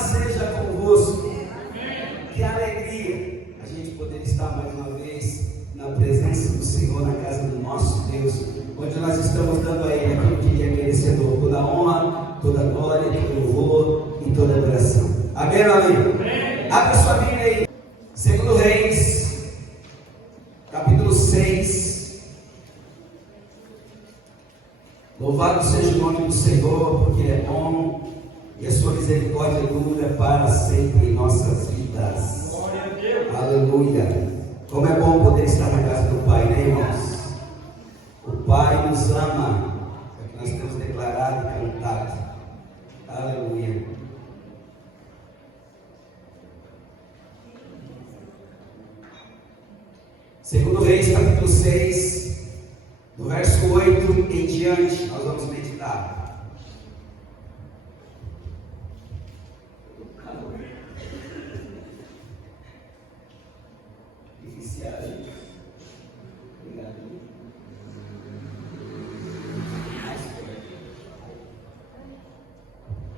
seja convosco. Que alegria a gente poder estar mais uma vez na presença do Senhor, na casa do nosso Deus, onde nós estamos dando a Ele aquilo que Ele é merecedor, toda honra, toda glória, todo louvor e toda adoração. Amém, meu amigo? Abra sua Bíblia aí, 2 Reis, capítulo 6. Louvado seja o nome do Senhor, porque Ele é bom e a sua misericórdia dura para sempre em nossas vidas. Glória a Deus. Aleluia. Como é bom poder estar na casa do Pai, né, irmãos? O Pai nos ama, é o que nós temos declarado e cantado. Aleluia. Segundo Reis, capítulo 6, do verso 8 em diante, nós vamos meditar.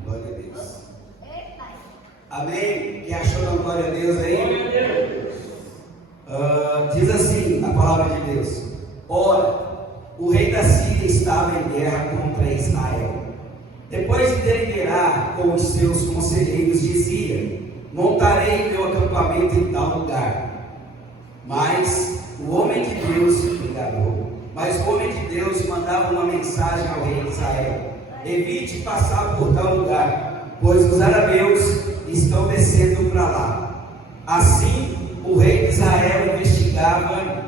Glória a Deus. Amém? Quem achou na glória a Deus aí? Diz assim a palavra de Deus: Ora, o rei da Síria estava em guerra contra Israel. Depois de deliberar com os seus conselheiros, dizia: montarei meu acampamento em tal lugar. Mas o homem de Deus mandava uma mensagem ao rei de Israel: evite passar por tal lugar, pois os arameus estão descendo para lá. Assim, o rei de Israel investigava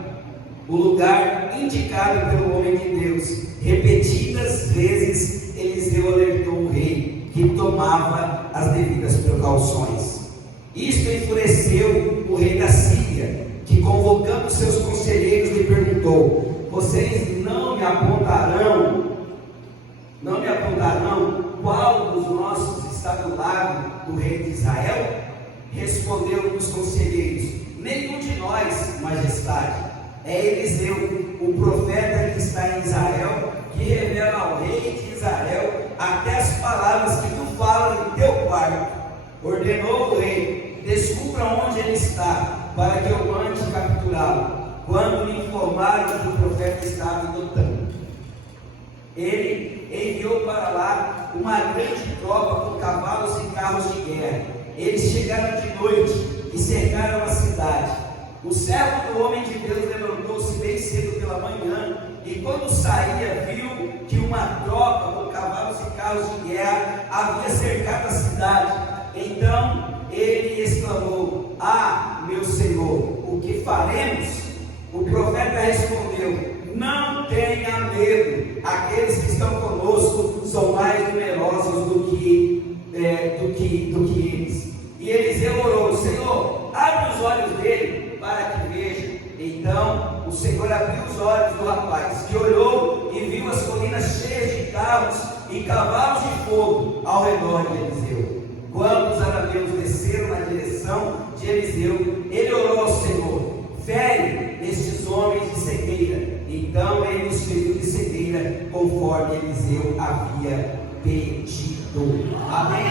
o lugar indicado pelo homem de Deus. Repetidas vezes, Eliseu alertou o rei, que tomava as devidas precauções. Isto enfureceu o rei da Síria, que, convocando seus conselheiros, lhe perguntou: vocês não me apontarão qual dos nossos está do lado do rei de Israel? Respondeu os conselheiros: nenhum de nós, majestade. É Eliseu, o profeta que está em Israel, que revela ao rei de Israel até as palavras que tu falas em teu quarto. Ordenou o rei: descubra onde ele está, para que eu mande capturá-lo. Quando lhe informaram que o profeta estava em Dotã, ele enviou para lá uma grande tropa com cavalos e carros de guerra. Eles chegaram de noite e cercaram a cidade. O servo do homem de Deus levantou-se bem cedo pela manhã, e quando saía, viu que uma tropa com cavalos e carros de guerra havia cercado a cidade. Então ele exclamou: ah, meu senhor, o que faremos? O profeta respondeu: não tenha medo, aqueles que estão conosco são mais numerosos do que eles. E Eliseu orou: Senhor, abre os olhos dele para que veja. Então o Senhor abriu os olhos do rapaz, que olhou e viu as colinas cheias de carros e cavalos de fogo ao redor de Eliseu. Quando os arameus desceram na direção de Eliseu, ele orou ao Senhor: fere estes homens de cegueira. Então ele os feriu de cegueira, conforme Eliseu havia pedido. Amém?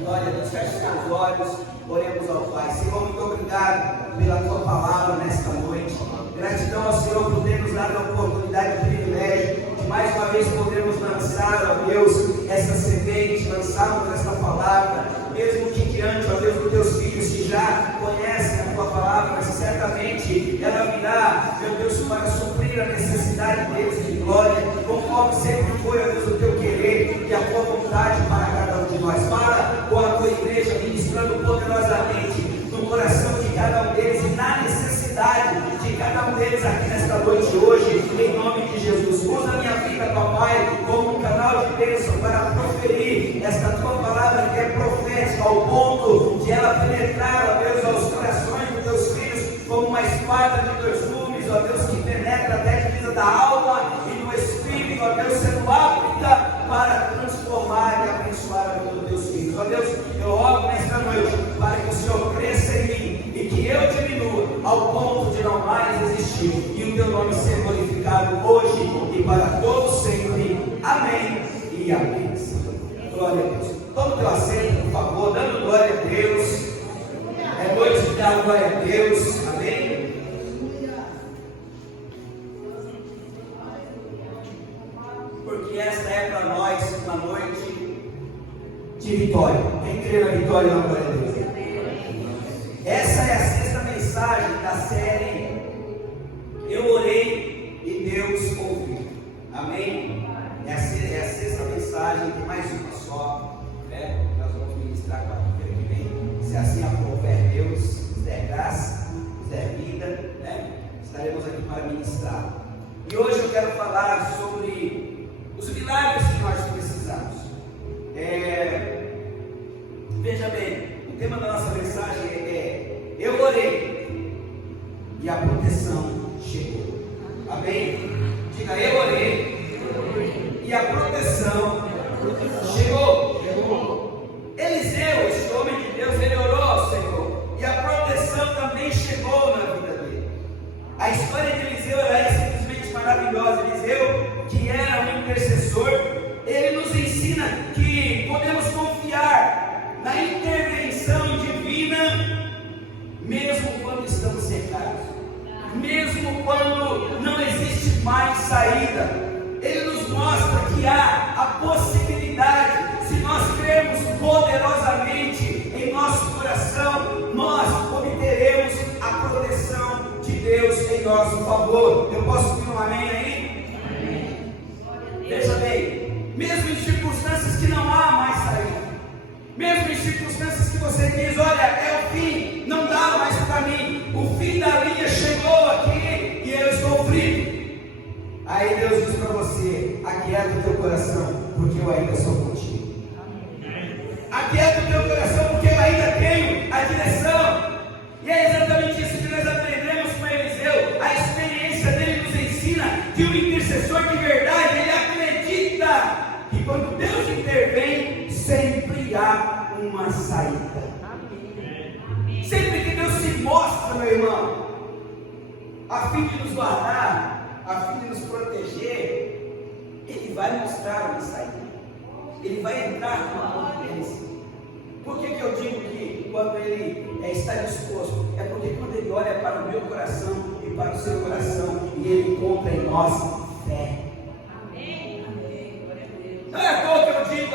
Glória a Deus. Feche seus olhos, oremos ao Pai. Senhor, muito obrigado pela tua palavra nesta noite. Gratidão ao Senhor por ter nos dado a oportunidade e o privilégio de mais uma vez podermos lançar, ó Deus, essa semente, lançarmos essa palavra, mesmo que diante, ó Deus, dos teus filhos que já conhecem a tua palavra, mas certamente ela virá, meu Deus, para suprir a necessidade deles de glória, conforme sempre foi, ó Deus, o teu querer e a tua vontade para cada um de nós. Fala com a tua igreja, ministrando poderosamente no coração de cada um deles e na necessidade de cada um deles aqui nesta noite hoje, em nome de Jesus. Usa a minha vida, papai, como um canal de bênção para proferir esta tua palavra que é profética, ao ponto de ela penetrar, ó Deus, aos corações dos teus filhos, como uma espada de dois gumes, ó Deus, que penetra até a divisa da alma e do espírito, ó Deus, sendo apta para transformar e abençoar a vida dos teus filhos. Ó Deus, eu rogo nesta noite para que o Senhor cresça em mim e que eu diminua ao ponto de não mais existir, e o teu nome ser glorificado hoje e para todos sempre. Amém e amém. Glória a Deus. Toma o teu assento. favor, dando glória a Deus. É noite de dar glória a Deus, amém? Porque esta é para nós uma noite de vitória. Quem crê na vitória, não glória a Deus. Essa é a sexta mensagem da série Eu Orei e Deus Ouviu, amém? É a sexta mensagem, tem mais uma só, né? Nós vamos ministrar quarta-feira que vem, se assim aprover Deus, se der graça, se der vida, né? Estaremos aqui para ministrar. E hoje eu quero falar sobre os milagres que nós precisamos. Veja bem, o tema da nossa mensagem é Eu orei e a proteção chegou, amém? Diga, eu orei e a proteção chegou. Eliseu, esse homem de Deus, ele orou ao Senhor e a proteção também chegou na vida dele. A história de Eliseu é simplesmente maravilhosa. Eliseu, que era um intercessor, ele nos ensina que podemos confiar na intervenção divina mesmo quando estamos cercados, mesmo quando não existe mais saída. Ele nos mostra que há a possibilidade, se nós cremos poderosamente em nosso coração, nós obteremos a proteção de Deus em nosso favor. Eu posso ouvir um amém aí? Amém. Veja bem, mesmo em circunstâncias que não há mais saída, mesmo em circunstâncias que você diz, olha, é o fim, não dá mais para mim, o fim da linha chegou aqui e eu estou frio. Aí Deus diz para você, aquieta o teu coração, porque eu ainda sou contigo. Aquieta o teu coração, porque eu ainda tenho a direção. E é exatamente isso que nós aprendemos com Eliseu. A experiência dele nos ensina que o intercessor de verdade, ele acredita que quando Deus intervém, sempre há uma saída. Sempre que Deus se mostra, meu irmão, a fim de nos guardar, a fim de nos proteger, Ele vai mostrar uma saída. Ele vai entrar numa providência. Por que eu digo que quando Ele está disposto? É porque quando Ele olha para o meu coração e para o seu coração, e Ele encontra em nós fé. Amém. Não é à toa que eu digo,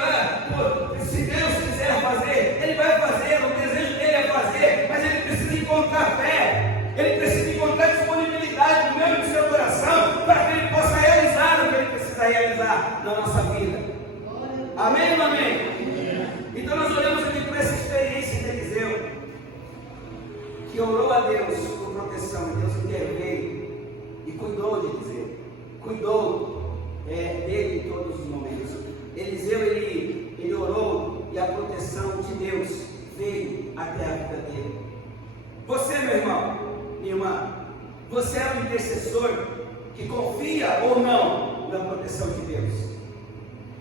se Deus quiser fazer, Ele vai fazer, o desejo dele é fazer, mas Ele precisa encontrar fé, Ele precisa encontrar disponibilidade no meu e no seu coração, para que Ele possa realizar o que Ele precisa realizar na nossa vida. Amém ou amém? Então nós olhamos aqui para essa experiência de Eliseu, que orou a Deus por proteção, e Deus interveio e cuidou de Eliseu, cuidou dele em todos os momentos. Eliseu, ele orou e a proteção de Deus veio até a vida dele. Você, meu irmão, minha irmã, você é um intercessor que confia ou não na proteção de Deus?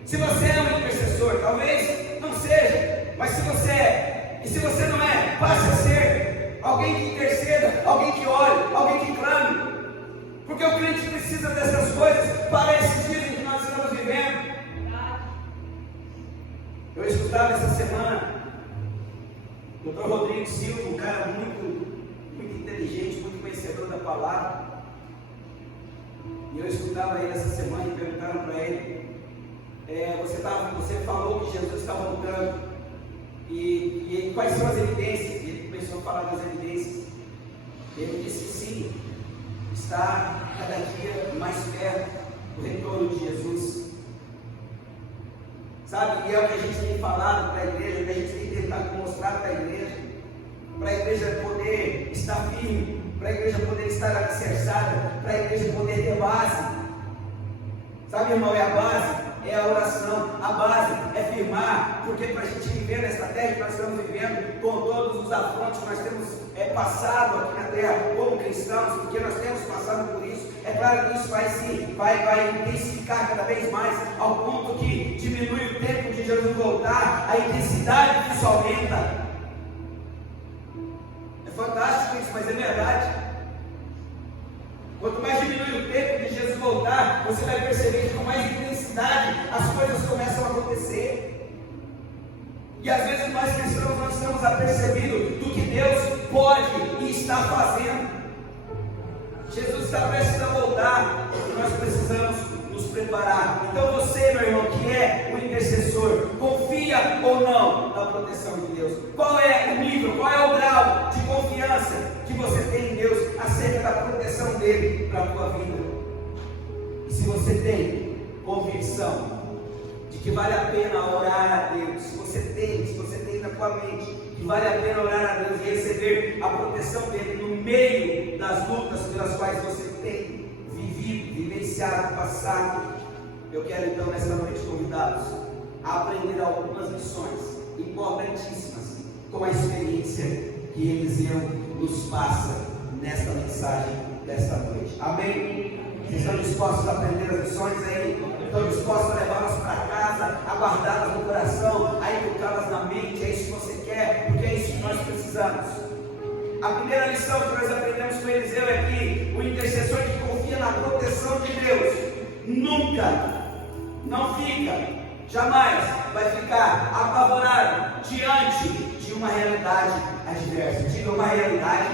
Se você é um intercessor, talvez não seja, mas se você é, e se você não é, passe a ser alguém que interceda, alguém que ore, alguém que clame, porque o crente precisa dessas coisas para esses dias em que nós estamos vivendo. Eu escutava essa semana o Dr. Rodrigo Silva, um cara muito inteligente, muito conhecedor da palavra, e eu escutava ele essa semana e perguntaram para ele, você falou que Jesus está voltando, e quais são as evidências? E ele começou a falar das evidências. Ele disse que sim, está cada dia mais perto o retorno de Jesus. Sabe, e é o que a gente tem falado para a igreja, o que a gente tem tentado mostrar para a igreja poder estar firme, para a igreja poder estar alicerçada, para a igreja poder ter base. Sabe, irmão, é a base. É a oração, a base é firmar, porque para a gente viver nessa terra que nós estamos vivendo, com todos os afrontos que nós temos passado aqui na terra, como cristãos, porque nós temos passado por isso, é claro que isso vai intensificar cada vez mais, ao ponto que diminui o tempo de Jesus voltar, a intensidade disso aumenta. É fantástico isso, mas é verdade. Quanto mais diminui o tempo de Jesus voltar, você vai perceber que com mais intensidade as coisas começam a acontecer. E às vezes nós cristãos não estamos apercebidos do que Deus pode e está fazendo. Jesus está prestes a voltar e nós precisamos nos preparar. Então você, meu irmão, que é o intercessor, confia ou não na proteção de Deus? Qual é o nível, qual é o grau de confiança que você tem em Deus acerca da proteção dele para a tua vida? E se você tem convicção de que vale a pena orar a Deus, se você tem na tua mente que vale a pena orar a Deus e receber a proteção dele no meio das lutas pelas quais você tem vivenciado, passado, eu quero então nesta noite convidá-los a aprender algumas lições importantíssimas com a experiência que Eliseu nos passa nesta mensagem desta noite. Amém? Vocês estão dispostos a aprender as lições aí? Estão dispostos a levá-las para casa, a guardá-las no coração, a educá-las na mente? É isso que você quer, porque é isso que nós precisamos. A primeira lição que nós aprendemos com Eliseu é que o intercessor que confia na proteção de Deus nunca, não fica, jamais vai ficar apavorado diante de uma realidade adversa. Diga, uma realidade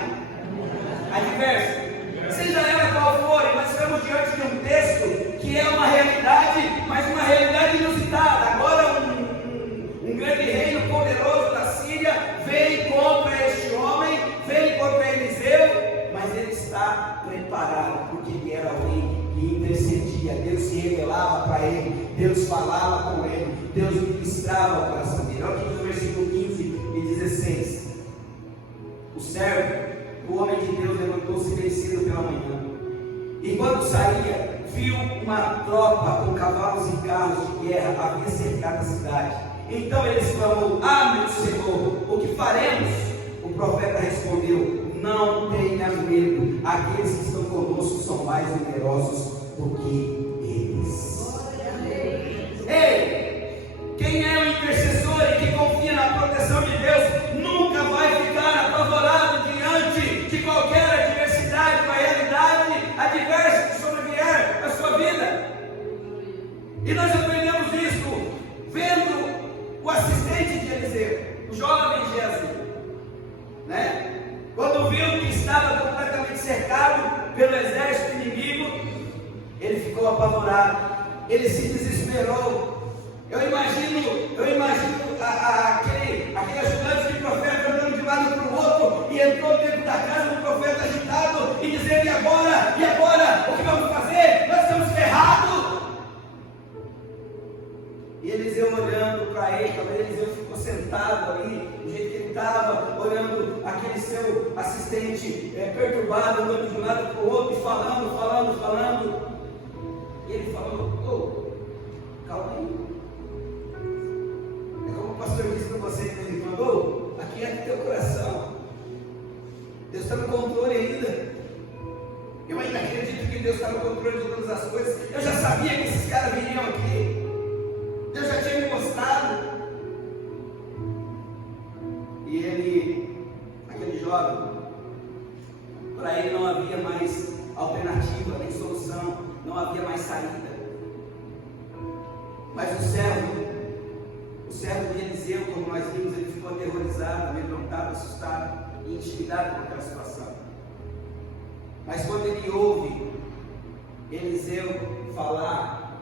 adversa. Seja ela qual for, nós estamos diante de um texto que é uma realidade, mas uma realidade inusitada. Agora um grande reino poderoso da Síria vem contra este homem, vem contra Eliseu, mas ele está preparado, porque ele era alguém que intercedia. Deus se revelava para ele, Deus falava com ele, Deus ministrava o coração dele. Olha aqui no versículo 15 e 16. O servo, o homem de Deus, levantou-se vencido pela manhã, e quando saía, viu uma tropa com cavalos e carros de guerra havia cercado a cidade. Então ele exclamou: ah, meu Senhor, o que faremos? O profeta respondeu: não tenha medo, aqueles que estão conosco são mais numerosos do que eles. Ei, quem é o intercessor e que confia na proteção de Deus nunca vai ficar apavorado diante de qualquer adversidade, uma realidade adversa que sobrevier na sua vida. E nós aprendemos isso vendo o assistente de Eliseu, o jovem Geazi, né? Quando viu que estava completamente cercado pelo exército inimigo, ele ficou apavorado, ele se desesperou. Eu imagino aquele ajudante de profeta andando de um lado para o outro, e entrou dentro da casa do profeta agitado e dizendo: e agora? E agora? O que vamos fazer? Nós estamos ferrados. E Eliseu olhando para ele, talvez Eliseu ficou sentado ali, do jeito que ele estava, olhando aquele seu assistente perturbado, andando de um lado para o outro, e falando. E ele falou: calma aí. É como o pastor disse para você de vez em quando: aqui é teu coração, Deus está no controle ainda. Eu ainda acredito que Deus está no controle de todas as coisas. Eu já sabia que esses caras viriam aqui, Deus já tinha me mostrado. E ele, aquele jovem, para ele não havia mais alternativa, nem solução, não havia mais saída. Mas o servo de Eliseu, como nós vimos, ele ficou aterrorizado, amedrontado, assustado e intimidado com aquela situação. Mas quando ele ouve Eliseu falar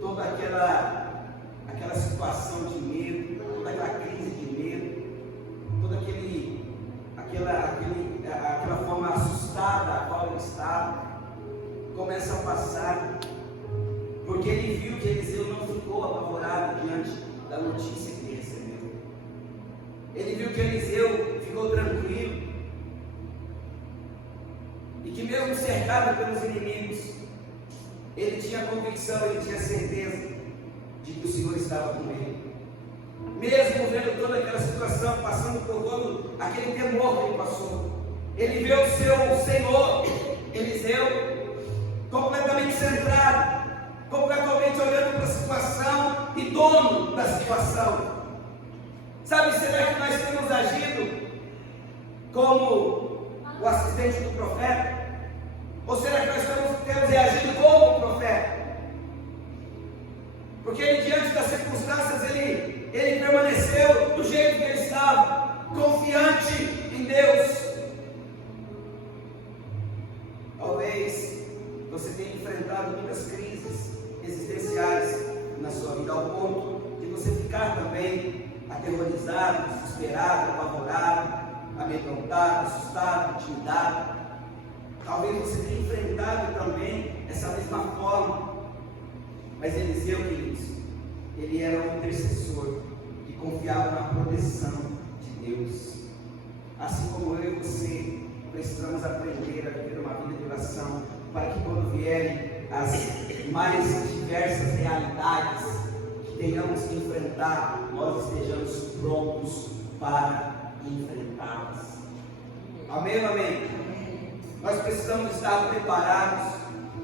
toda aquela situação de medo, toda aquela crise de medo, toda aquela forma assustada a qual ele estava, começa a passar, porque ele viu que Eliseu não ficou apavorado diante da notícia que ele recebeu. Ele viu que Eliseu ficou tranquilo, e que mesmo cercado pelos inimigos, ele tinha convicção, ele tinha certeza de que o Senhor estava com ele. Mesmo vendo toda aquela situação, passando por todo aquele temor que ele passou, ele vê o seu Senhor, Eliseu, completamente centrado, completamente olhando para a situação e dono da situação. Sabe, será que nós temos agido como o assistente do profeta? Ou será que nós temos reagido como o profeta? Porque ele, diante das circunstâncias, ele permaneceu do jeito que ele estava, confiante em Deus. Talvez você tenha enfrentado muitas crises existenciais na sua vida, ao ponto de você ficar também aterrorizado, desesperado, apavorado, amedrontado, assustado, intimidado. Talvez você tenha enfrentado também essa mesma forma. Mas Eliseu, queridos, ele era um intercessor que confiava na proteção de Deus. Assim como eu e você precisamos aprender a viver uma vida de oração, para que quando vierem as mais diversas realidades que tenhamos que enfrentar, nós estejamos prontos para enfrentá-las. Amém, amém? Nós precisamos estar preparados.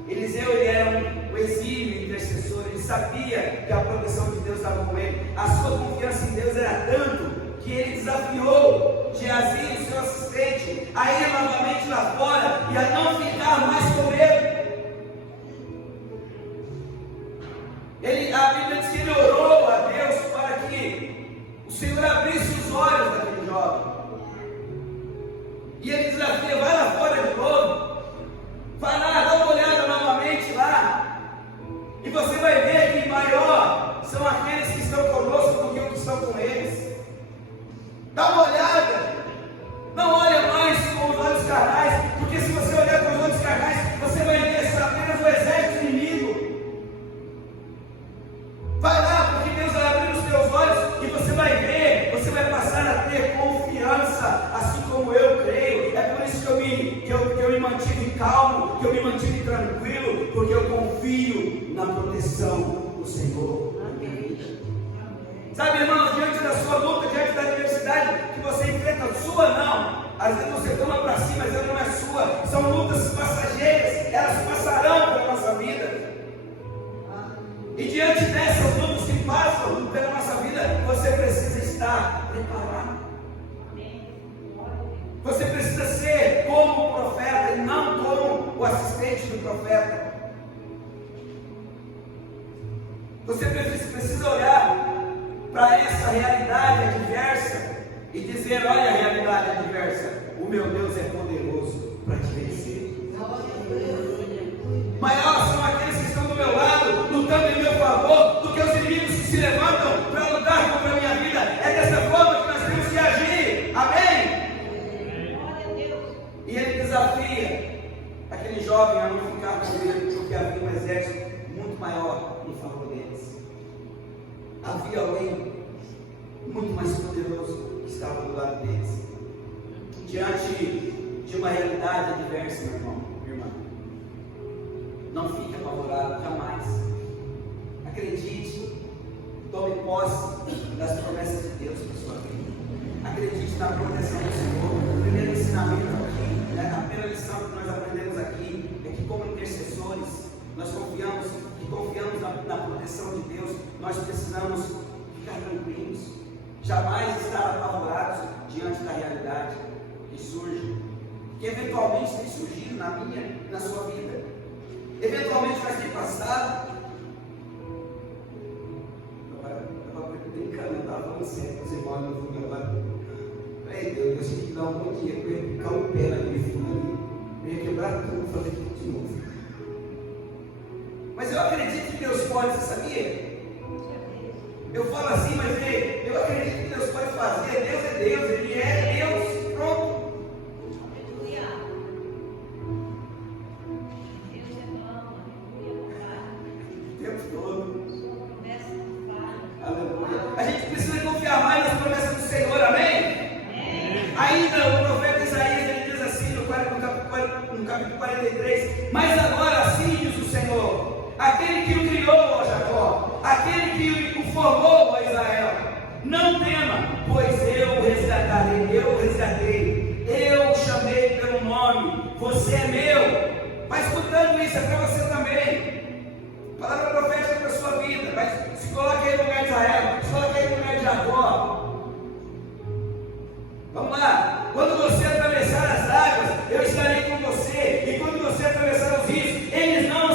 Eliseu, ele era um exímio intercessor, ele sabia que a proteção de Deus estava com ele. A sua confiança em Deus era tanto que ele desafiou Geazi, o seu assistente, a ir novamente lá fora e a não ficar mais com ele. A Bíblia diz que ele orou a Deus para que o Senhor abrisse os olhos daquele jovem. E ele desafia: vai lá fora de novo, vai lá, dá uma olhada novamente lá, e você vai ver que maior são aqueles que estão conosco do que os que estão com eles. Dá uma olhada, não olha mais com os olhos carnais, porque se você olhar com os olhos carnais, você vai ver apenas o exército inimigo. Vai lá, porque Deus vai abrir os teus olhos e você vai ver, você vai passar a ter confiança, assim como eu creio. É por isso que eu me mantive calmo, que eu me mantive tranquilo, porque eu confio na proteção do Senhor. Sabe, irmãos, diante da sua luta, diante da adversidade que você enfrenta, sua não. Às vezes você toma para si, mas ela não é sua. São lutas passageiras, elas passarão pela nossa vida. E diante dessas lutas que passam pela nossa vida, você precisa estar preparado. Você precisa ser como o profeta e não como o assistente do profeta. Você precisa olhar para essa realidade adversa e dizer: olha a realidade adversa, o meu Deus é poderoso para te vencer. Maior são aqueles que estão do meu lado, lutando em meu favor, do que os inimigos que se levantam para lutar contra a minha vida. É dessa forma que nós temos que agir. Amém? E ele desafia aquele jovem a não ficar com medo, porque havia um exército muito maior em favor deles. Havia alguém muito mais poderoso que estava do lado deles. Diante de uma realidade adversa, meu irmão, minha irmã, não fique apavorado jamais. Acredite, tome posse das promessas de Deus para a sua vida. Acredite na proteção do Senhor. O primeiro ensinamento aqui, a primeira lição que nós aprendemos aqui é que, como intercessores, nós confiamos na proteção de Deus. Nós precisamos ficar tranquilos, jamais estar apavorados diante da realidade que surge, que eventualmente tem surgido na minha e na sua vida. Eventualmente vai ter passado. Eu estava brincando, eu estava falando sério, você mora no fundo agora. Ei Deus, eu tinha que dar um bom dia, eu ia ficar o pé naquele fundo ali, eu ia quebrar tudo, fazer tudo de novo. Mas eu acredito que Deus pode, você sabia? Eu falo assim, mas eu acredito que Deus pode fazer. Deus é Deus, Ele é Deus, pronto. O tempo todo. Aleluia. A gente precisa confiar mais nas promessas do Senhor, amém? Ainda o profeta Isaías, ele diz assim no capítulo 43: mas agora assim diz o Senhor, aquele que o criou, ó Jacó, aquele que o formou, ó Israel, não tema, pois eu o resgatei, eu o chamei pelo nome, você é meu. Mas escutando isso, é para você também. Palavra profética para a sua vida. Mas se coloque aí no lugar de Israel, se coloque aí no lugar de Jacó. Vamos lá. Quando você atravessar as águas, eu estarei com você. E quando você atravessar os rios, eles não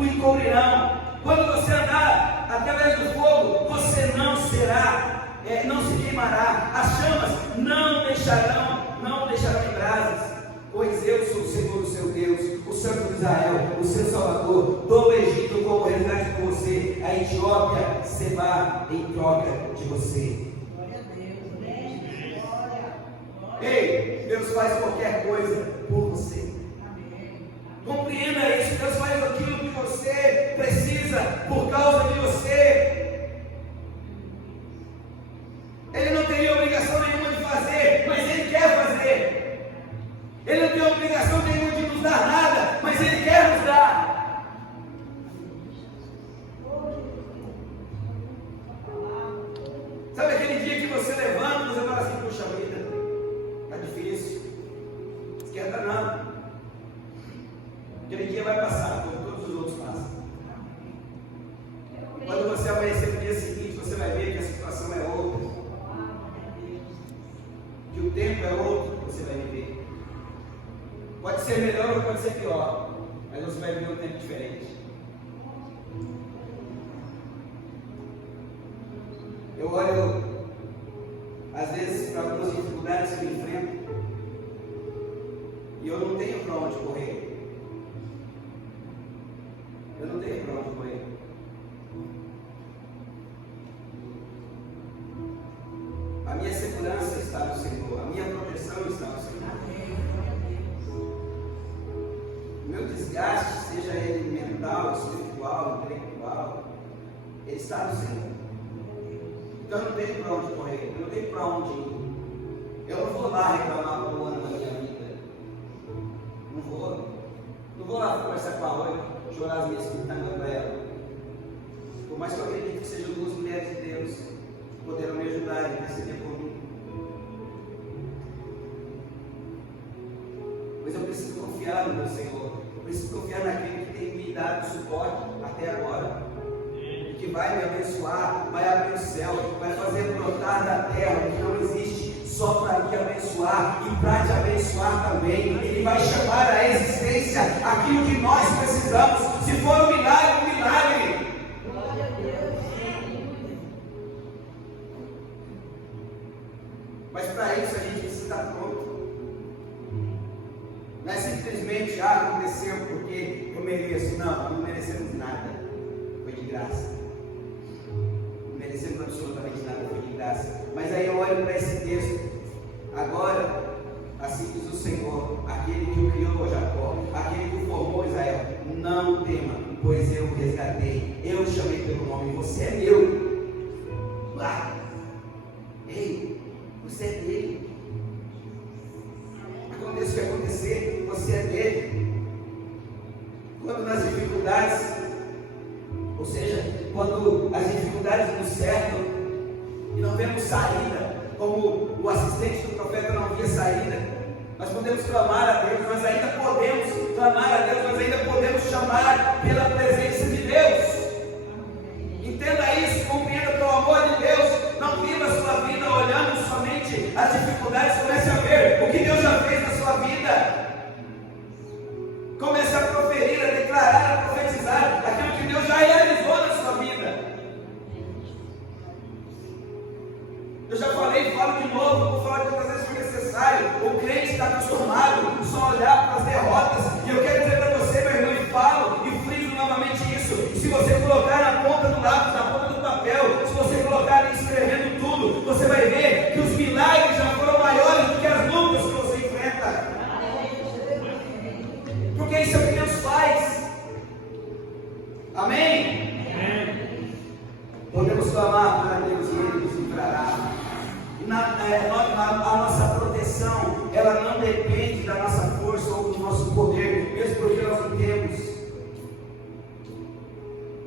o encobrirão. Quando você andar através do fogo, você não será as chamas não deixarão em brasas. Pois eu sou o Senhor, o seu Deus, o Santo de Israel, o seu Salvador. Dou o Egito como resgate por você, a Etiópia será em troca de você. Glória a Deus, né? Glória. Ei, Deus faz qualquer coisa por você. Amém. Compreenda isso. Deus faz aquilo que você precisa por causa de você. Ele não teria obrigação nenhuma de fazer, mas Ele quer fazer. Ele não tem obrigação nenhuma de nos dar nada, mas Ele quer nos dar. Sabe aquele dia que você levanta e você fala assim: puxa vida, está difícil, esquenta não. Aquele dia vai passar, como todos os outros passam. Quando você amanhecer no dia seguinte, você vai ver que a situação é outra, que o tempo é outro que você vai viver. Pode ser melhor ou pode ser pior, mas você vai viver um tempo diferente. Eu olho, às vezes, para algumas dificuldades que eu enfrento, e eu não tenho para onde correr. Eu não tenho para onde correr. A minha segurança está no Senhor, a minha proteção está no Senhor. O meu desgaste, seja ele mental, espiritual, intelectual, ele está no Senhor. Então eu não tenho para onde correr, eu não tenho para onde ir. Eu não vou lá reclamar com o ano da minha vida. Não vou. Não vou lá conversar com a Oi, chorar as minhas pintangas para ela. Por mais que eu acredite que sejam duas mulheres de Deus que poderão me ajudar a interceder por mim. Mas eu preciso confiar no meu Senhor. Eu preciso confiar naquele que tem me dado suporte até agora. Que vai me abençoar, vai abrir o céu, vai fazer brotar da terra, que não existe só para me abençoar e para te abençoar também. Ele vai chamar à existência aquilo que nós precisamos. Se for um milagre, um milagre. Glória a Deus. Mas para isso a gente precisa estar pronto. Não é simplesmente aconteceu porque eu mereço. Não merecemos nada. Foi de graça. Não merecemos absolutamente nada, foi de graça. Mas aí eu olho para esse texto. Agora, assim diz o Senhor, aquele que o criou, Jacó, aquele que o formou, Israel: não tema, pois eu o resgatei. Eu o chamei pelo nome, você é meu. Ei, você é dele. Aconteça o que acontecer, você é dele. Quando nas dificuldades, ou seja, quando as dificuldades nos cercam e não vemos saída, como o assistente do profeta não via saída, nós podemos clamar a Deus, nós ainda podemos clamar a Deus, nós ainda podemos chamar pela presença de Deus. Entenda isso, compreenda pelo amor de Deus. Não viva a sua vida olhando somente as dificuldades, comece a ver o que Deus já fez na sua vida. Comece a proferir, a declarar, a profetizar aquilo que Deus já realizou na sua vida. Eu já falei, falo de novo, vou falar de todas as vezes que necessário. O crente está acostumado só a olhar para as derrotas. E eu quero dizer para você, meu irmão, e falo, e friso novamente isso. E se você colocar na ponta do lápis, na ponta do papel, se você colocar ali escrevendo tudo, você vai ver que os milagres já foram maiores do que as lutas que você enfrenta. Porque isso é o que Deus faz. Amém? Amém. Podemos clamar para Deus e Ele nos livrará. A nossa proteção, ela não depende da nossa força ou do nosso poder, mesmo porque nós não temos.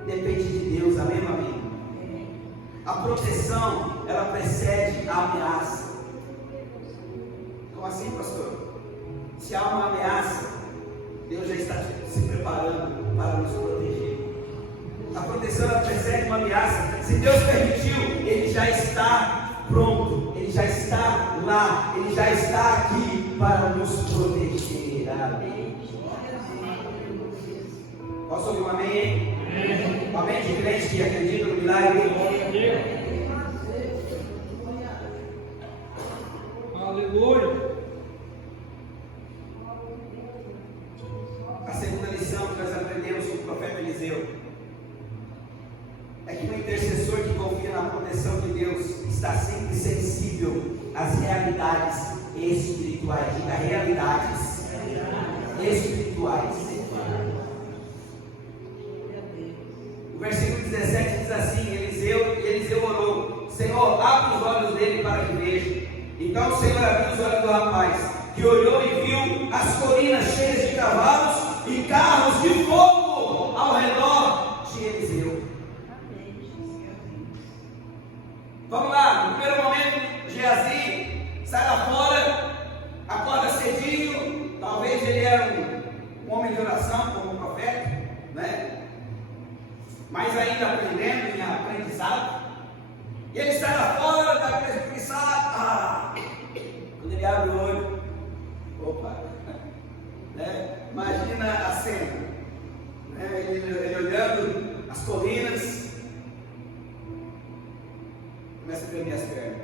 Depende de Deus, amém, amém? A proteção, ela precede a ameaça. Como assim, pastor? Se há uma ameaça, Deus já está se preparando para nos proteger. A proteção, ela precede uma ameaça. Se Deus permitiu, Ele já está pronto, Ele já está lá, Ele já está aqui para nos proteger. Amém. Posso ouvir um amém, hein? Amém. Amém de crente que acredita no milagre. Aleluia. A segunda lição que nós aprendemos com o profeta Eliseu é que um intercessor que confia na proteção de Deus está sempre sensível às realidades espirituais. Diga realidades espirituais. O versículo 17 diz assim: Eliseu orou: Senhor, abre os olhos dele para que veja. Então o Senhor abriu os olhos do rapaz, que olhou e viu as colinas cheias de cavalos e carros de fogo ao redor de Eliseu. Vamos lá, no primeiro momento, Geazi sai lá fora, acorda cedinho. Talvez ele era um homem de oração, como um profeta, né? Mas ainda aprendendo, em aprendizado. E ele sai lá fora, está preguiçado. Quando ele abre o olho, opa, né? Imagina a cena, né? Ele olhando as colinas, começa a tremer as pernas,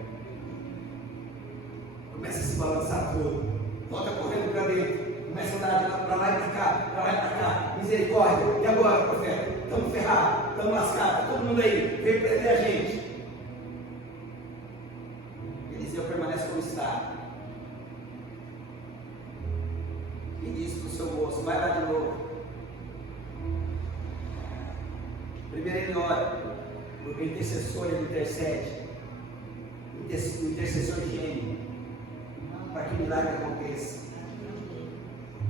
começa a se balançar todo, volta correndo para dentro, começa a andar para lá e para cá, para lá e para cá. Misericórdia, e agora, profeta? Estamos ferrados, estamos lascados, todo mundo aí veio prender a gente. Eliseu permanece como está e diz para o seu moço: vai lá de novo. Primeiro ele ora, porque o intercessor ele intercede, o intercessor geme para que o milagre aconteça.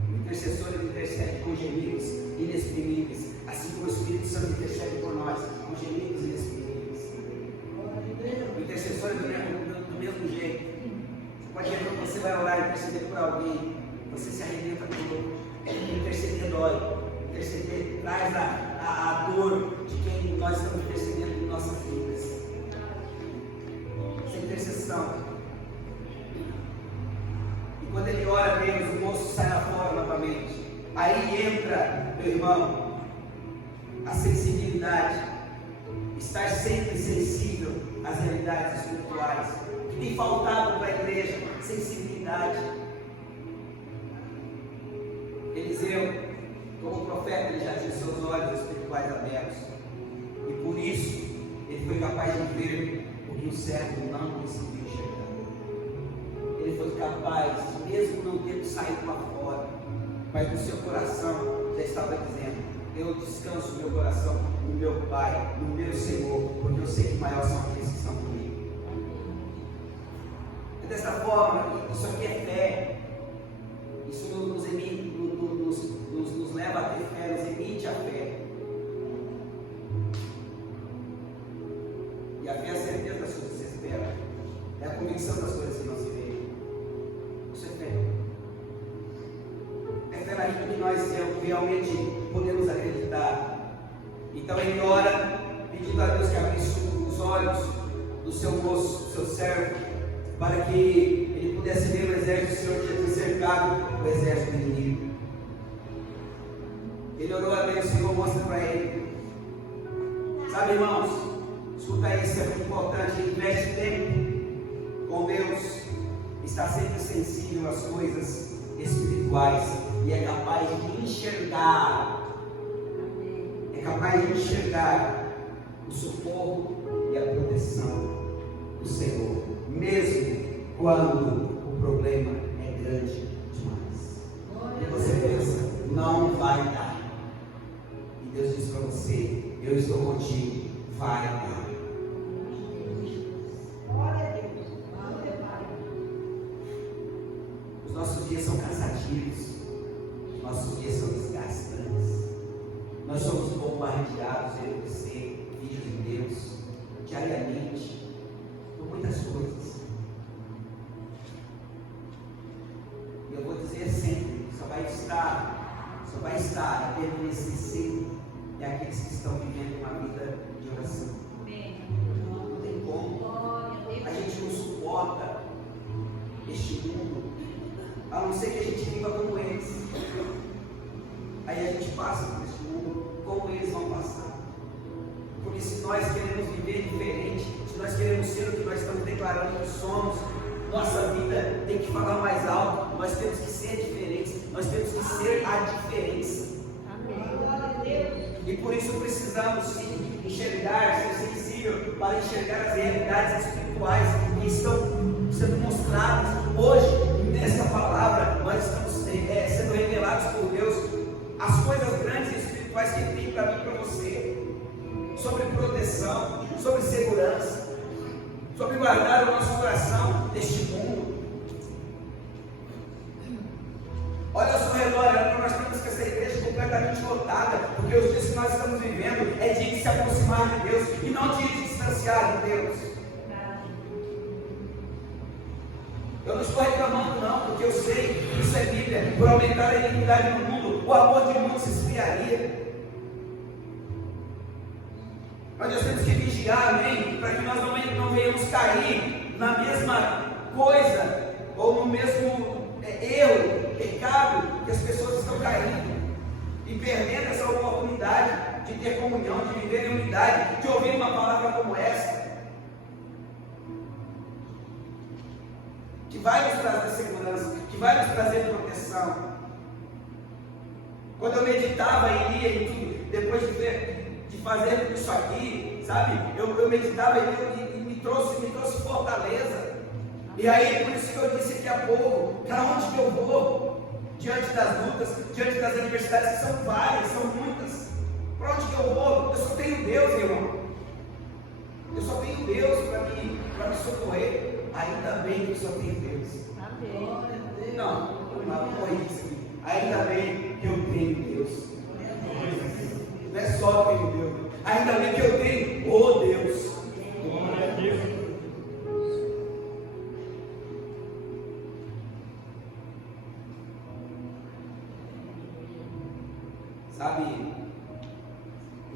O intercessor ele intercede com gemidos inexprimíveis, assim como o Espírito Santo intercede por nós com gemidos inexprimíveis. O intercessor é do mesmo jeito. Pode ver quando você vai orar e interceder por alguém, você se arrebenta todo. Interceder dói. Interceder traz a dor de quem nós estamos intercedendo em nossas vidas. Essa intercessão. E quando ele ora a Deus, o moço sai lá fora novamente. Aí entra, meu irmão, a sensibilidade. Estar sempre sensível às realidades espirituais. O que tem faltado para a igreja? Sensibilidade. Eliseu, como profeta, ele já tinha seus olhos espirituais abertos. E por isso, ele foi capaz de ver o que o servo não conseguiu enxergar. Ele foi capaz, mesmo não tendo saído lá fora, mas no seu coração já estava dizendo: eu descanso meu coração no meu Pai, no meu Senhor, porque eu sei que maiores são aqueles que estão comigo. É dessa forma, isso aqui é fé. Isso nos leva a ter fé, nos emite a fé. E a fé é a certeza das coisas que se espera, é a convicção das coisas que não se vê. Isso é fé. É fé naquilo que nós realmente podemos acreditar. Então ele ora, pedindo a Deus que abrisse os olhos do seu moço, do seu servo, para que ele pudesse ver o exército do Senhor que tinha cercado o exército do inimigo. Ele orou a Deus: Senhor, mostra para ele. Sabe, irmãos, escuta isso, é muito importante. Investe tempo com Deus, está sempre sensível às coisas espirituais e é capaz de enxergar. É capaz de enxergar o socorro e a proteção do Senhor, mesmo quando o problema é grande demais. E você pensa: não vai dar. E Deus diz para você: eu estou contigo, vai dar. Os nossos dias são cansativos, os nossos dias são desgastantes. Nós somos bombardeados, eu e você, filhos de Deus, diariamente, por muitas coisas. E eu vou dizer sempre: só vai estar, permanecer sempre, é aqueles que estão vivendo uma vida de oração. Não tem como. A gente não suporta este mundo, a não ser que a gente viva como eles. Aí a gente passa por este mundo como eles vão passar. Porque se nós queremos viver diferente, se nós queremos ser o que nós estamos declarando que somos, nossa vida tem falar mais alto, nós temos que ser diferentes, nós temos que ser a diferença. E por isso precisamos sim enxergar, ser sensível para enxergar as realidades espirituais que estão sendo mostradas hoje nessa palavra. Nós estamos sendo revelados por Deus as coisas grandes e espirituais que Ele tem para mim e para você, sobre proteção, sobre segurança, sobre guardar o nosso coração deste mundo. Olha ao seu redor, nós temos que essa igreja completamente lotada, porque os dias que nós estamos vivendo é dia de se aproximar de Deus e não dia de se distanciar de Deus. Eu não estou reclamando não, porque eu sei que isso é Bíblia. Por aumentar a iniquidade no mundo, o amor de muitos se esfriaria. Mas nós temos que vigiar, amém? Para que nós não venhamos cair na mesma coisa, ou no mesmo erro, pecado que as pessoas estão caindo, e perdendo essa oportunidade de ter comunhão, de viver em unidade, de ouvir uma palavra como essa, que vai nos trazer segurança, que vai nos trazer proteção. Quando eu meditava e lia em tudo, depois de fazer tudo isso aqui, sabe, eu meditava e me trouxe fortaleza. E aí, por isso que eu disse aqui há pouco, para onde que eu vou? Diante das lutas, diante das adversidades, que são várias, são muitas. Para onde que eu vou? Eu só tenho Deus, irmão. Eu só tenho Deus para me socorrer. Ainda bem que eu só tenho Deus. Amém. Não corri isso aqui. Ainda bem que eu tenho Deus. Não é só tenho Deus. Ainda bem que eu tenho o Deus. Glória a Deus. Sabe,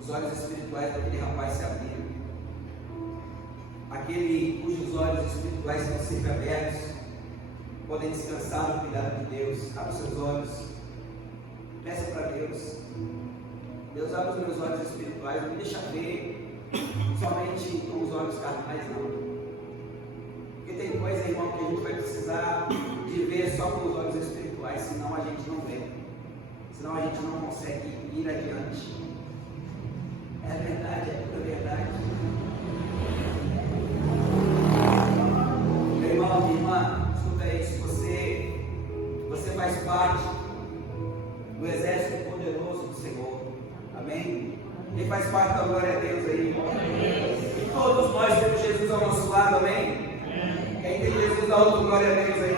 os olhos espirituais daquele rapaz se abriram. Aquele cujos olhos espirituais estão sempre abertos, podem descansar no cuidado de Deus. Abra os seus olhos, peça para Deus. Deus, abre os meus olhos espirituais, não me deixa ver somente com os olhos carnais, não. Porque tem coisa, irmão, que a gente vai precisar de ver só com os olhos espirituais, senão a gente não vê. Senão a gente não consegue ir adiante. É verdade, é pura verdade. Meu irmão, minha irmã, escuta isso. Você faz parte do exército poderoso do Senhor. Amém? Quem faz parte da glória a Deus aí? E todos nós temos Jesus ao nosso lado, amém? Quem tem Jesus dá outra glória a Deus aí?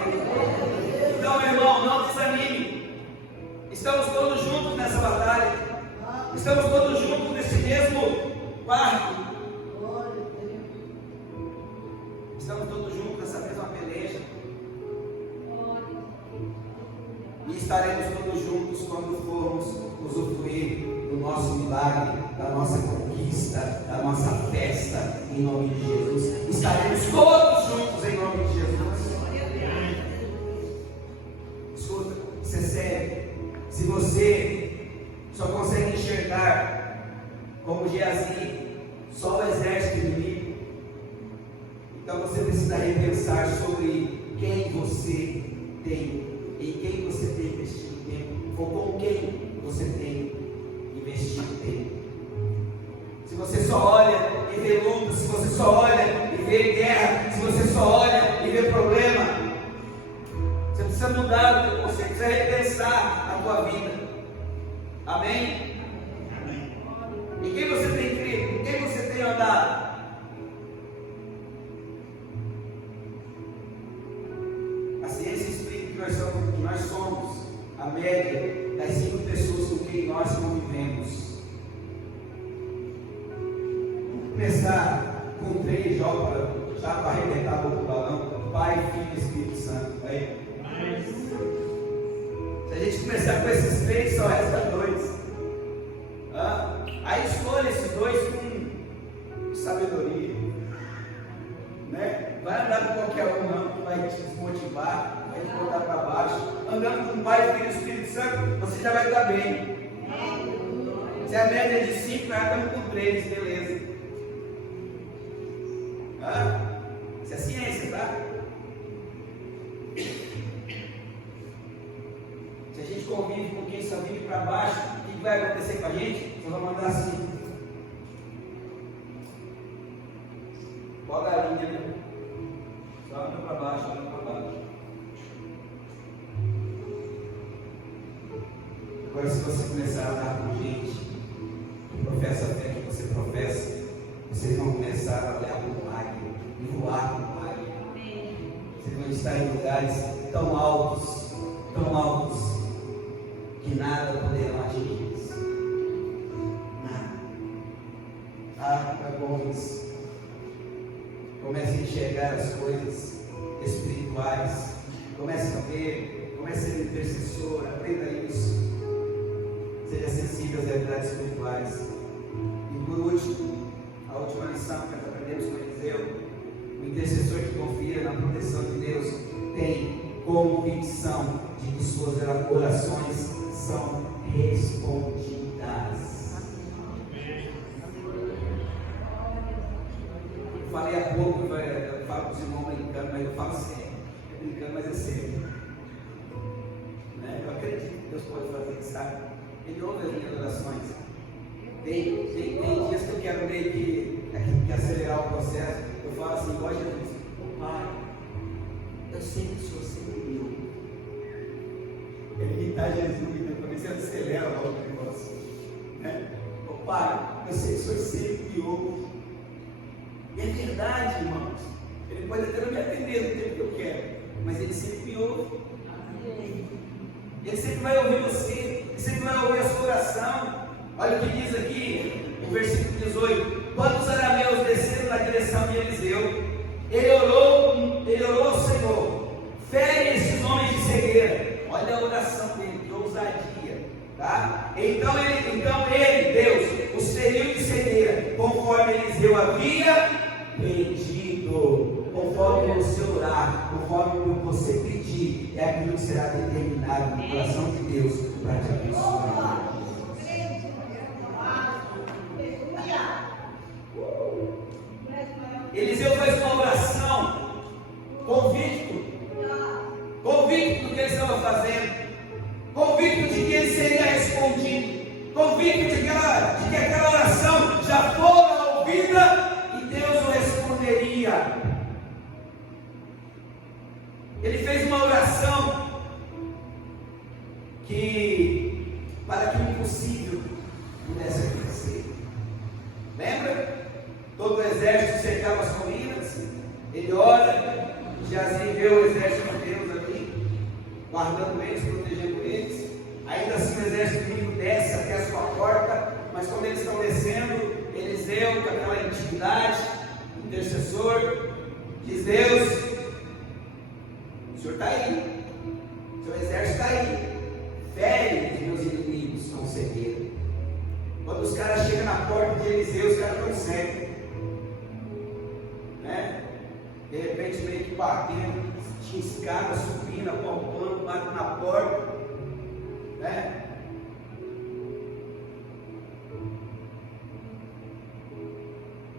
Então, meu irmão, não desanime. Estamos todos juntos nessa batalha. Estamos todos juntos nesse mesmo barco. Estamos todos juntos nessa mesma peleja. E estaremos todos juntos quando formos usufruir do nosso milagre, da nossa conquista, da nossa festa, em nome de Jesus. Estaremos todos juntos em nome de Jesus. Escuta, isso é sério. Se você só consegue enxergar como Geazi, só o exército inimigo, então você precisa repensar sobre quem você tem, em quem você tem investido tempo, ou com quem você tem investido tempo. Se você só olha e vê luta, se você só olha e vê guerra, se você só olha e vê problema, você precisa mudar o teu conceito, precisa repensar a tua vida. Amém? Amém. Em quem você tem crido? Em quem você tem andado? A ciência explica que nós somos a média das 5 pessoas com quem nós convivemos. Vamos começar com 3 já para arrebentar o balão: Pai, Filho e Espírito Santo. Aí. Se a gente começar com esses 3, só resta 2. Aí escolha esses 2 com sabedoria, né? Vai andar com qualquer um, não, que vai te desmotivar, vai te botar para baixo. Andando com o Pai, Filho e Espírito Santo, você já vai estar bem. Se a média é de 5, nós estamos com 3, beleza. Isso é ciência, tá? convive com quem só vive para baixo, o que vai acontecer com a gente? Você vai mandar assim. Qual galinha, né? Só anda para baixo, anda para baixo. Agora, se você começar a andar com gente que professa a fé que você professa, vocês vão começar a olhar para o águia e voar com o águia. Vocês vão estar em lugares tão altos, que nada poderá atingir. Nada. Ah, como é bom isso. Comece a enxergar as coisas espirituais. Comece a ver, comece a ser intercessor, aprenda isso. Seja sensível às realidades espirituais. E por último, a última lição que nós aprendemos com Eliseu: o intercessor que confia na proteção de Deus tem convicção de que suas orações são respondidas. Eu falei há pouco, eu falo com os irmãos brincando, mas eu falo sério. É brincando, mas é sério. Eu acredito que Deus pode fazer isso, sabe? Ele ouve as minhas orações. Tem dias que eu quero meio que acelerar o processo. Eu falo assim, igual a Jesus: Pai, eu sei que o Senhor sempre me ouve. Ele imitar Jesus, eu comecei a acelerar logo o negócio. Pai, eu sei que o Senhor sempre me ouve. E é verdade, irmãos. Ele pode até não me atender no tempo que eu quero, mas Ele sempre me ouve. Ele sempre vai ouvir você. Ele sempre vai ouvir a sua oração. Olha o que diz aqui, no versículo 18: quando os arameus desceram na direção de Eliseu, ele orou ao Senhor: fere esses homens de cegueira. Olha a oração dele, que ousadia, tá? Então ele, Deus, os feriu de cegueira, conforme Eliseu havia pedido. Conforme você orar, conforme você pedir, é aquilo que será determinado no coração de Deus para te abençoar. Eliseu faz uma oração convicto do que ele estava fazendo, convicto de que ele seria respondido, convicto de que aquela oração já fora ouvida e Deus o responderia. Ele fez uma oração para que o impossível pudesse acontecer. Lembra? Todo o exército cercava as colinas. Ele ora, Geazi vê o exército de Deus ali, guardando eles, protegendo eles. Ainda assim o exército inimigo desce até a sua porta, mas quando eles estão descendo, Eliseu, com aquela intimidade, intercessor, diz: Deus, o Senhor está aí, o seu exército está aí, fere os meus inimigos com cegueira. Quando os caras chegam na porta de Eliseu, os caras estão cegos, né? De repente, meio que batendo, tinha escada subindo, apalpando, bate na porta, né?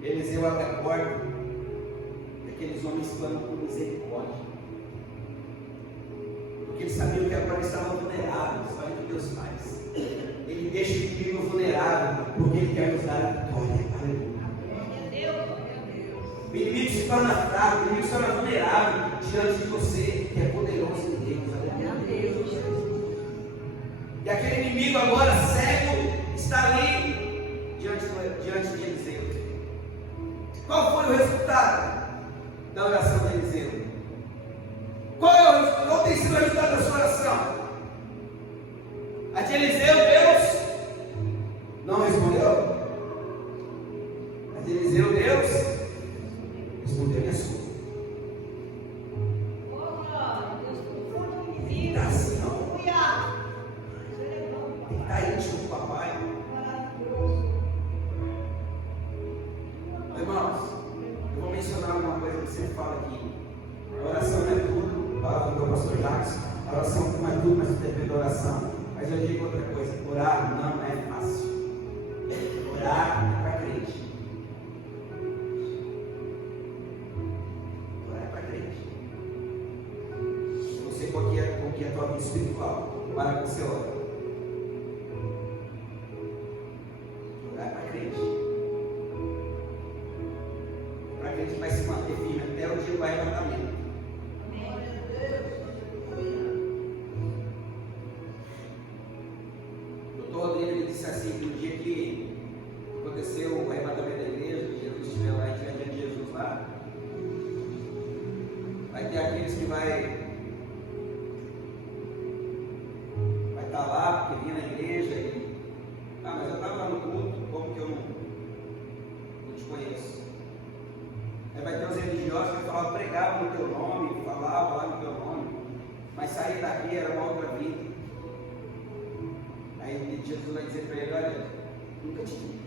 Eliseu abre a porta, e aqueles homens clamam por misericórdia. Porque eles sabiam que agora estavam vulneráveis. Olha o que Deus faz. Ele deixa o inimigo vulnerável, porque Ele quer nos dar a vitória. O inimigo se torna fraco, o inimigo se torna vulnerável diante de você, que é poderoso em Deus. E aquele inimigo agora cego está ali diante de Eliseu. Qual foi o resultado da oração de Eliseu? Qual tem sido o resultado da sua oração? A de Eliseu, Deus não respondeu. A de Eliseu, Deus respondeu a sua. Está assim, não? Está íntimo do papai. Irmãos, eu vou mencionar uma coisa que você fala aqui. A oração não é tudo. Fala do meu pastor Jacques. A oração não é tudo, mas depende da oração. Mas eu digo outra coisa: orar não é fácil. Orar é para crente. Orar é para crente. Eu não sei qual que é a tua vida espiritual, Para que você ore. Orar para crente. Para crente vai se manter firme até o dia do arrebatamento. O doutor Rodrigo disse assim, que no dia que aconteceu o arrebatamento da igreja, que Jesus estiver lá e estiver diante de Jesus lá, vai ter aqueles que vai estar lá, porque vinha na igreja e mas eu estava lá no culto, como que eu não te conheço? Aí vai ter os religiosos que falavam, pregavam no teu nome, falavam lá no teu nome, mas sair daqui era uma outra vida. Aí Jesus vai dizer para ele, olha, nunca te vi.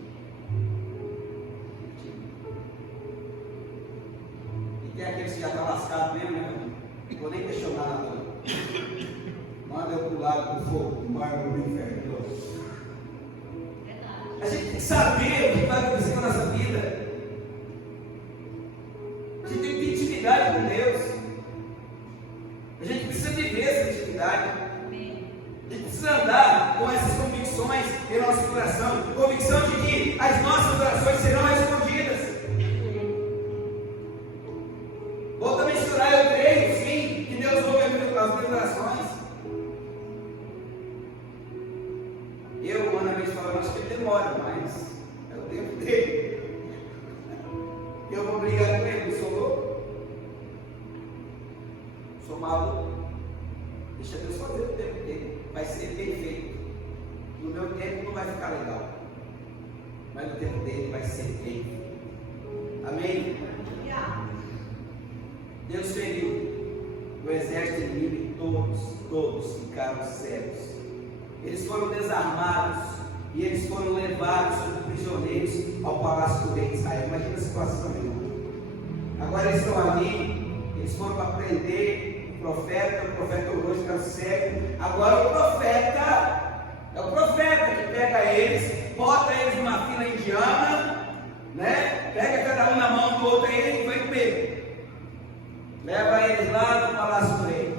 E tem aqueles que já estão lascados mesmo, né? Não vou nem questionar nada. Manda eu pro lado do fogo, do mar do inferno. A gente tem que saber o que vai acontecer com a nossa vida. A gente tem que ter intimidade com Deus. A gente precisa viver essa intimidade. A gente precisa andar com essas convicções em nosso coração. Convicção de que as nossas orações serão respondidas. Volta a mencionar, eu creio, sim, que Deus ouve as minhas orações. Eu, humanamente falando, acho que ele demora, mas é o tempo dele. Eu vou brigar com ele, eu sou louco. Sou maluco. Deixa Deus fazer o tempo dele. Vai ser bem feito. No meu tempo não vai ficar legal. Mas no tempo dele vai ser bem feito. Amém? Deus feriu o exército inimigo e todos ficaram cegos. Eles foram desarmados e eles foram levados como prisioneiros ao palácio do rei de Israel. Imagina a situação, irmão. Agora eles estão ali, eles foram para prender o profeta orou, ficaram cegos. Agora é o profeta que pega eles, bota eles numa fila indiana, né? Pega cada um na mão do outro aí e vai comer. Leva eles lá no palácio do rei.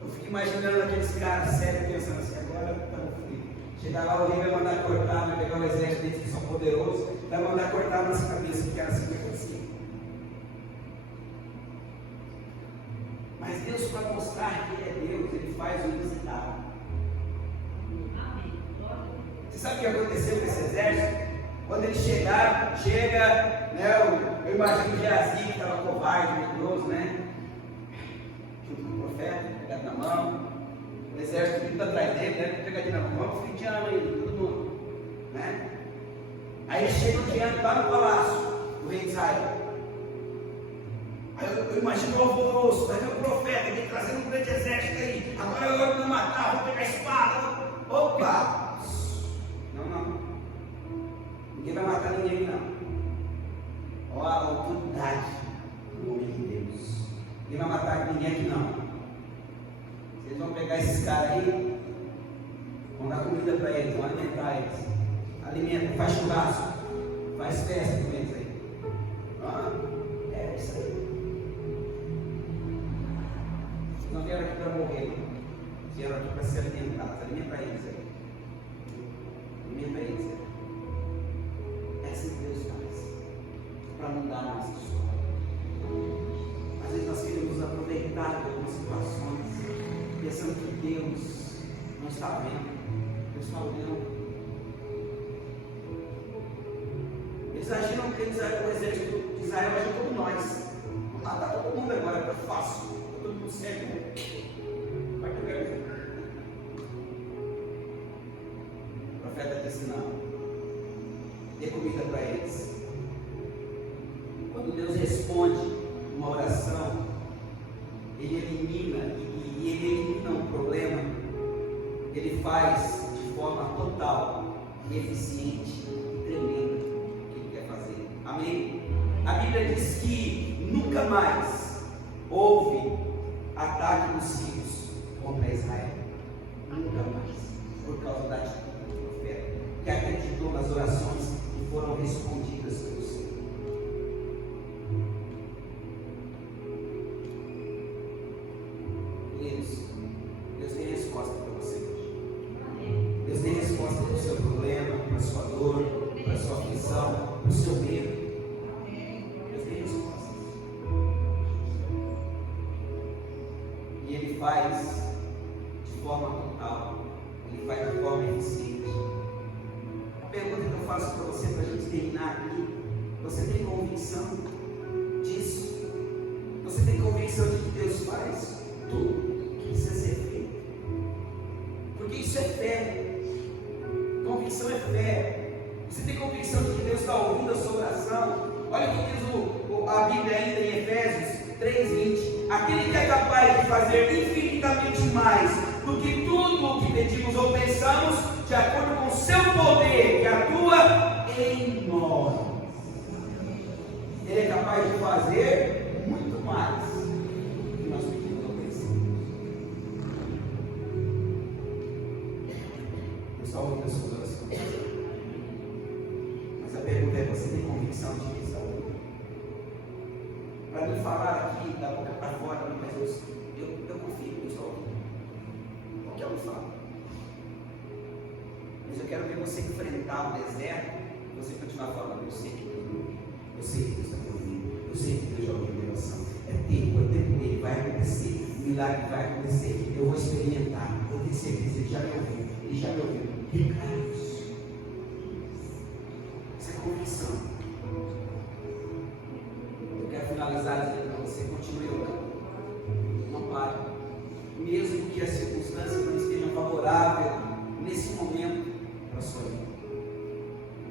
Eu fico imaginando aqueles caras sérios pensando assim, agora estamos frios. Chegar lá, o rei vai mandar cortar, vai pegar o exército deles que são poderosos, vai mandar cortar nas cabeças que eram assim. Mas Deus, para mostrar que Ele é Deus, Ele faz o inusitável. Você sabe o que aconteceu com esse exército? Quando eles chegaram, né, eu imagino Geazi, que estava covarde, medroso, né? Junto com o profeta, pegado na mão, o exército vindo atrás dele, né? Pegadinho na mão, vamos fridiano aí, todo mundo, né? Aí eles chegam diante lá no palácio do rei de Israel. Aí eu imagino o alvoroço, vai ver o profeta aqui trazendo um grande exército aí. Agora eu vou matar, vou pegar a espada. Opa! Não. Ninguém vai matar ninguém, não. Olha a autoridade do homem de Deus. Ninguém vai matar ninguém aqui, não. Vocês vão pegar esses caras aí, vão dar comida para eles, vão alimentar eles. Alimenta, faz churrasco, faz festa com eles aí. É isso aí. Vocês não vieram aqui para morrer, vieram aqui para se alimentar. Alimenta eles aí. Alimenta eles aí. É assim que Deus faz, para mudar a nossa história. Às vezes nós queremos aproveitar de algumas situações, pensando que Deus não está vendo. Deus está olhando. Eles agiram que o exército de Israel agiu como nós. Vamos matar todo mundo agora, é fácil. Todo mundo cego. Vai que eu quero ver. O profeta disse não. Dê comida para eles. Quando Deus responde uma oração, Ele elimina um problema. Ele faz de forma total, eficiente e tremenda o que Ele quer fazer. Amém? A Bíblia diz que nunca mais houve ataque dos sírios contra Israel. Nunca mais. Por causa da atitude do profeta, que acreditou nas orações que foram respondidas pelo Senhor. Deus tem faz de forma total, Ele faz de forma eficiente. A pergunta que eu faço para você, para a gente terminar aqui: você tem convicção disso? Você tem convicção de que Deus faz tudo que precisa ser feito? Porque isso é fé. Convicção é fé. Você tem convicção de que Deus está ouvindo a sua oração? Olha o que diz a Bíblia ainda em Efésios 3:20. Aquele que é capaz de fazer infinitamente mais do que tudo o que pedimos ou pensamos, de acordo com o seu poder que atua em nós. Ele é capaz de fazer muito mais do que nós pedimos ou pensamos. Deus está ouvindo as suas orações. Mas a pergunta é: você tem convicção de que Ele está ouvindo? Para mim falar aqui da boca para fora, mas eu confio que Deus está ouvindo. Qualquer um fala. Mas eu quero ver você enfrentar o deserto e você continuar falando: eu sei que Deus me ouve. Eu sei que Deus está me ouvindo. Eu sei que Deus já ouviu minha oração. É tempo dele, vai acontecer. O milagre vai acontecer. Eu vou experimentar. Eu tenho certeza, Ele já me ouviu. Ele já me ouviu. Declara isso. Isso é convicção. Eu quero finalizar dizendo para você: continue orando. Não pare. Mesmo que as circunstâncias não estejam favoráveis nesse momento para a sua vida.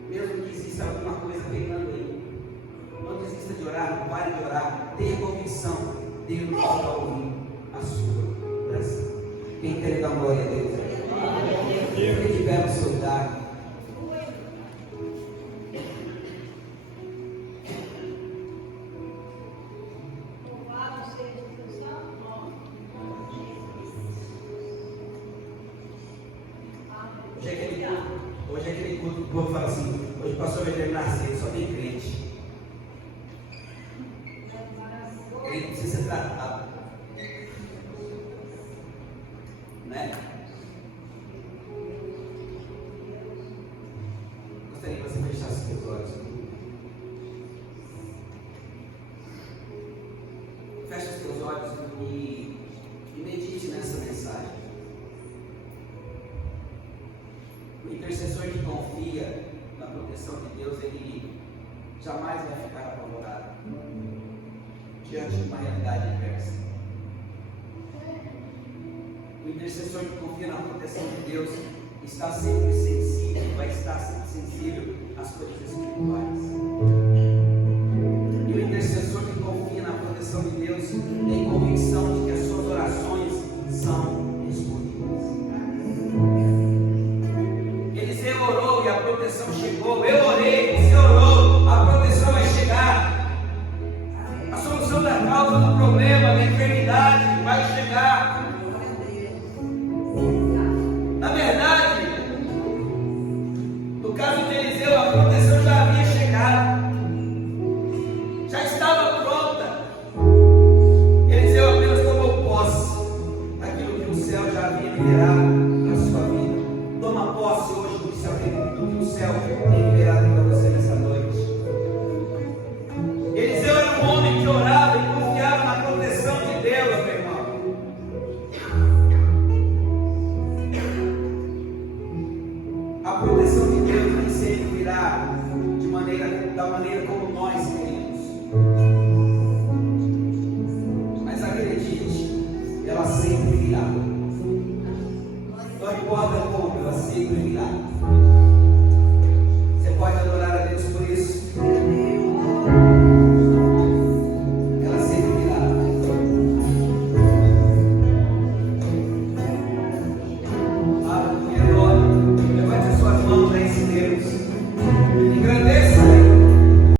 Mesmo que exista alguma coisa pegando aí, não desista de orar, não pare de orar. Tenha convicção, Deus está ouvindo a sua oração. Quem quer dar glória a Deus? Quem tiver no seu lugar. Hoje é aquele culto que o povo fala assim: hoje o pastor vai terminar cedo, só tem crente. Ele precisa ser tratado, né? Gostaria que você fechasse os seus olhos. Feche os seus olhos e medite nessa mensagem. O intercessor que confia na proteção de Deus, ele jamais vai ficar apavorado diante de uma realidade adversa. O intercessor que confia na proteção de Deus está sempre sensível, vai estar sempre sensível às coisas espirituais. E o intercessor que confia na proteção de Deus tem convicção de que as suas orações são respondidas. Eliseu orou e a proteção chegou. Eu orei, você orou, a proteção vai chegar. A solução da causa do problema, da enfermidade vai chegar. Na verdade, no caso de Eliseu, a proteção já havia chegado, já estava pronta. Eliseu apenas tomou posse daquilo que o céu já havia liberado na sua vida. Toma posse hoje do que o céu tem liberado para você nessa noite. Eliseu era um homem que orava e confiava na proteção de Deus, meu irmão. A proteção de Deus nem sempre virá da maneira como nós queremos. Mas acredite, ela sempre virá. Não importa como, ela sempre virá.